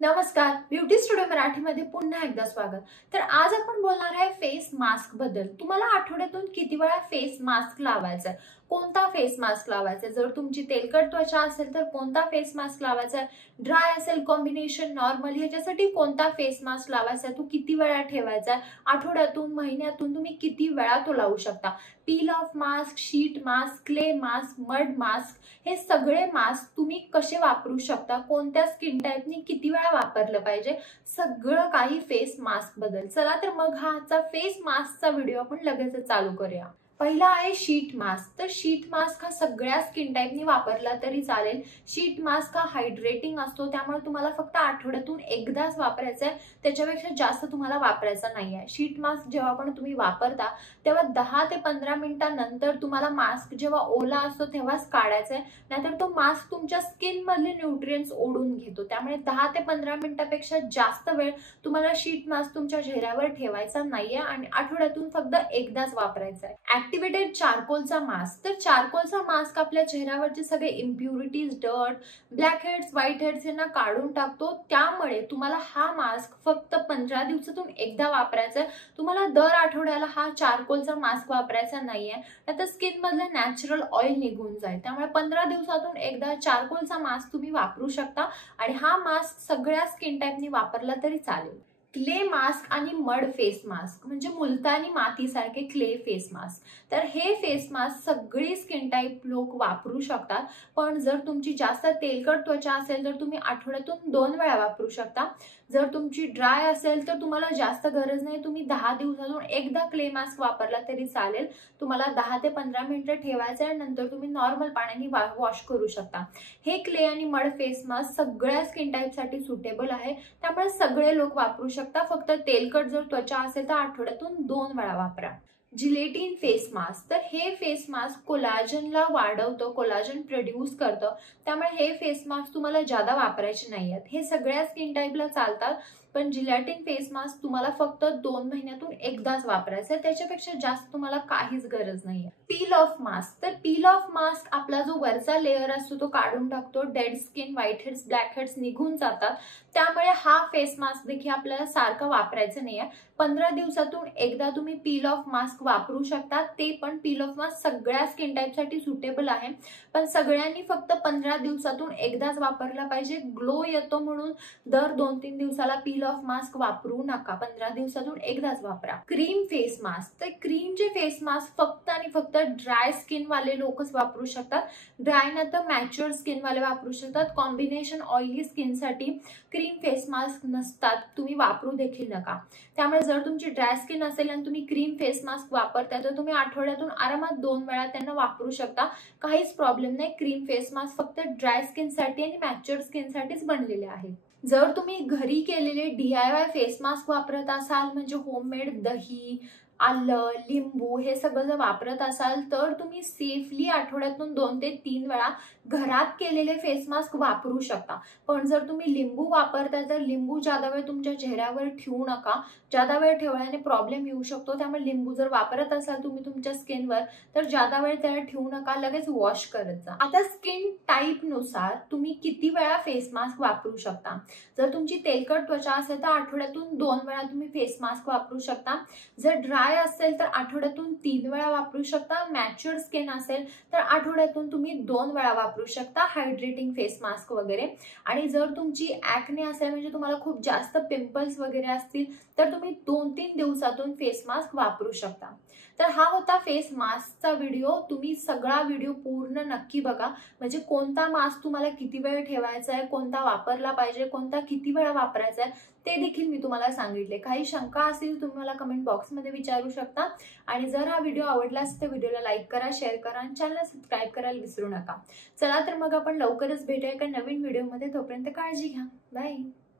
नमस्कार, beauty studio मराठीमध्ये पुन्हा एकदा स्वागत। तर आज आपण बोलणार आहे फेस मास्क बद्दल। तुम्हाला आठवड्यातून किती वेळा फेस मास्क लावायचा, कोणता फेस मास्क लावायचा, जर तुमची तेलकट त्वचा असेल तर कोणता फेस मास्क लावायचा, ड्राय असेल कॉम्बिनेशन नॉर्मल ह्याच्यासाठी कोणता फेस मास्क लावायचा, तो किती वेळा ठेवायचा, आठवड्यातून महिन्यातून तुम्ही किती वेळा तो लावू शकता, peel of mask, sheet mask, clay mask, mud mask, हे सगळे मास्क तुम्ही कसे वापरू शकता, कोणत्या स्किन टाइपनी किती वेळा वापरलं पाहिजे, सगळं काही फेस मास्क बद्दल। चला तर मग हा आजचा फेस मास्कचा व्हिडिओ आपण लगेच चालू करूया। पहिला आहे शीट मास्क। तर शीट मास्क हा सगळ्या स्किन टाइपनी वापरला तरी चालेल। शीट मास्क हा हायड्रेटिंग असतो, त्यामुळे तुम्हाला फक्त आठवड्यातून एकदाच वापरायचा आहे, त्याच्यापेक्षा जास्त तुम्हाला वापरायचा नाही आहे। शीट मास्क जेव्हा पण तुम्ही वापरता तेव्हा 10 ते 15 मिनिटांनंतर तुम्हाला मास्क जेव्हा ओला असतो तेव्हाच काढायचा आहे, नाहीतर तो मास्क तुमच्या स्किन मधले न्यूट्रिएंट्स ओढून घेतो। त्यामुळे 10 ते 15 मिनिटांपेक्षा जास्त वेळ तुम्हाला शीट मास्क तुमच्या चेहऱ्यावर ठेवायचा नाहीये आणि आठवड्यातून फक्त एकदाच वापरायचा आहे। ऍक्टिव्हेटेड चारकोलचा मास्क। तर चारकोलचा मास्क आपल्या चेहऱ्यावरचे सगळे impurities, dirt, black heads, white heads यांना काढून टाकतो। त्यामुळे तुम्हाला हा मास्क फक्त 15 दिवसातून एकदा वापरायचा आहे। तुम्हाला दर आठवड्याला हा चारकोलचा मास्क वापरायचा नाहीये, नाहीतर स्किन मधलं नॅचरल ऑइल निघून जाईल। त्यामुळे 15 दिवसातून एकदा चारकोलचा मास्क तुम्ही वापरू शकता आणि हा मास्क सगळ्या स्किन टाइपनी वापरला तरी चालेल। क्ले मास्क आणि मड फेस मास्क म्हणजे मुलतानी मातीसारखे क्ले फेस मास्क। तर हे फेस मास्क सगळी स्किन टाइप लोक वापरू शकतात, पण जर तुमची जास्त तेलकट त्वचा असेल तर तुम्ही आठवड्यातून 2 वेळा वापरू शकता। जर तुमची ड्राय असेल तर तुम्हाला जास्त गरज नाही, तुम्ही 10 दिवसातून एकदा क्ले मास्क वापरला तरी चालेल। तुम्हाला 10 ते 15 मिनिटं ठेवायचं आहे, नंतर तुम्ही नॉर्मल पाण्याने वॉश करू शकता। हे क्ले आणि मड फेस मास्क सगळ्या स्किन टाइप साठी सुटेबल आहे, त्यामुळे सगळे लोक वापरू शकता। फक्त तेलकट जर त्वचा असेल तर आठवड्यातून 2 वेळा वापरा। Gelatin face mask. तर हे फेस मास्क कोलाजनला वाढवतं, कोलाजन प्रोड्यूस करतं, त्यामुळे हे फेस मास्क तुम्हाला जादा वापरायचे नाही आहेत। हे सगळ्या स्किन टाइपला चालतात, पण जिलेटिन फेस मास्क तुम्हाला फक्त 2 महिन्यातून एकदाच वापरायचं आहे, त्याच्यापेक्षा जास्त तुम्हाला काहीच गरज नाहीये। Peel of mask. तर पील ऑफ मास्क आपला जो वरचा लेअर असतो तो काढून टाकतो, dead skin, white heads, black heads निघून जातात। त्यामुळे हा फेस मास्क देखील आपल्याला सारखं वापरायचं नाहीये। 15 दिवसातून एकदा तुम्ही पील ऑफ मास्क वापरू शकता, ते पण पील ऑफ मास्क सगळ्या स्किन टाइप साठी सुटेबल आहे, पण सगळ्यांनी फक्त 15 दिवसातून एकदाच वापरला पाहिजे। ग्लो येतो म्हणून दर 2-3 दिवसाला पील ऑफ मास्क वापरू नका, 15 दिवसातून एकदाच वापरा। Cream face mask. तर क्रीमचे फेस मास्क फक्त आणि फक्त ड्राय स्किन वाले लोकच वापरू शकतात। ड्राय ना तर मॅच्युअर स्किन वाले वापरू शकतात। कॉम्बिनेशन ऑइली स्किन साठी क्रीम फेस मास्क नसतात, तुम्ही वापरू देखील नका। त्यामुळे जर तुमची ड्राय स्किन असेल आणि तुम्ही क्रीम फेस मास्क वापरताय तर तुम्ही आठवड्यातून आरामात 2 वेळा त्यांना वापरू शकता, काहीच प्रॉब्लेम नाही। क्रीम फेस मास्क फक्त ड्राय स्किन साठी आणि मॅच्युअर स्किन साठीच बनलेले आहे। जर तुम्ही घरी केलेले DIY फेस मास्क वापरत असाल, म्हणजे होममेड दही, आलं, लिंबू हे सगळं जर वापरत असाल तर तुम्ही सेफली आठवड्यातून 2 ते 3 वेळा घरात केलेले फेस मास्क वापरू शकता। पण जर तुम्ही लिंबू वापरताय तर लिंबू जादा वेळ तुमच्या चेहऱ्यावर ठेवू नका, जादा वेळ ठेवल्याने प्रॉब्लेम येऊ शकतो। त्यामुळे लिंबू जर वापरत असाल तुम्ही तुमच्या स्किनवर तर जादा वेळ त्याला ठेवू नका, लगेच वॉश करत जा। आता स्किन टाइप नुसार तुम्ही किती वेळा फेस मास्क वापरू शकता। जर तुमची तेलकट त्वचा असेल तर आठवड्यातून 2 वेळा तुम्ही फेस मास्क वापरू शकता। जर ड्राय असेल तर आठवड्यातून 3 वेळा वापरू शकता। मॅच्युअर स्किन असेल तर आठवड्यातून तुम्ही 2 वेळा वापरू शकता, हायड्रेटिंग फेस मास्क वगैरे। आणि जर तुमची ऍक्ने असेल, म्हणजे तुम्हाला खूप जास्त पिंपल्स वगैरे असतील तर तुम्ही 2-3 दिवसातून फेस मास्क वापरू शकता। तर हा होता फेस मास्कचा व्हिडिओ। तुम्ही सगळा व्हिडिओ पूर्ण नक्की बघा, म्हणजे कोणता मास्क तुम्हाला किती वेळ ठेवायचा आहे, कोणता वापरला पाहिजे, कोणता किती वेळा वापरायचा आहे ते देखील मी तुम्हाला सांगितले। काही शंका असतील तुम्ही मला कमेंट बॉक्समध्ये विचारू शकता। आणि जर हा व्हिडिओ आवडला असेल तर व्हिडिओला लाईक करा, शेअर करा आणि चॅनलला सबस्क्राईब करायला विसरू नका। चला तर मग आपण लवकरच भेटूया एका नवीन व्हिडिओमध्ये, तोपर्यंत काळजी घ्या, बाय।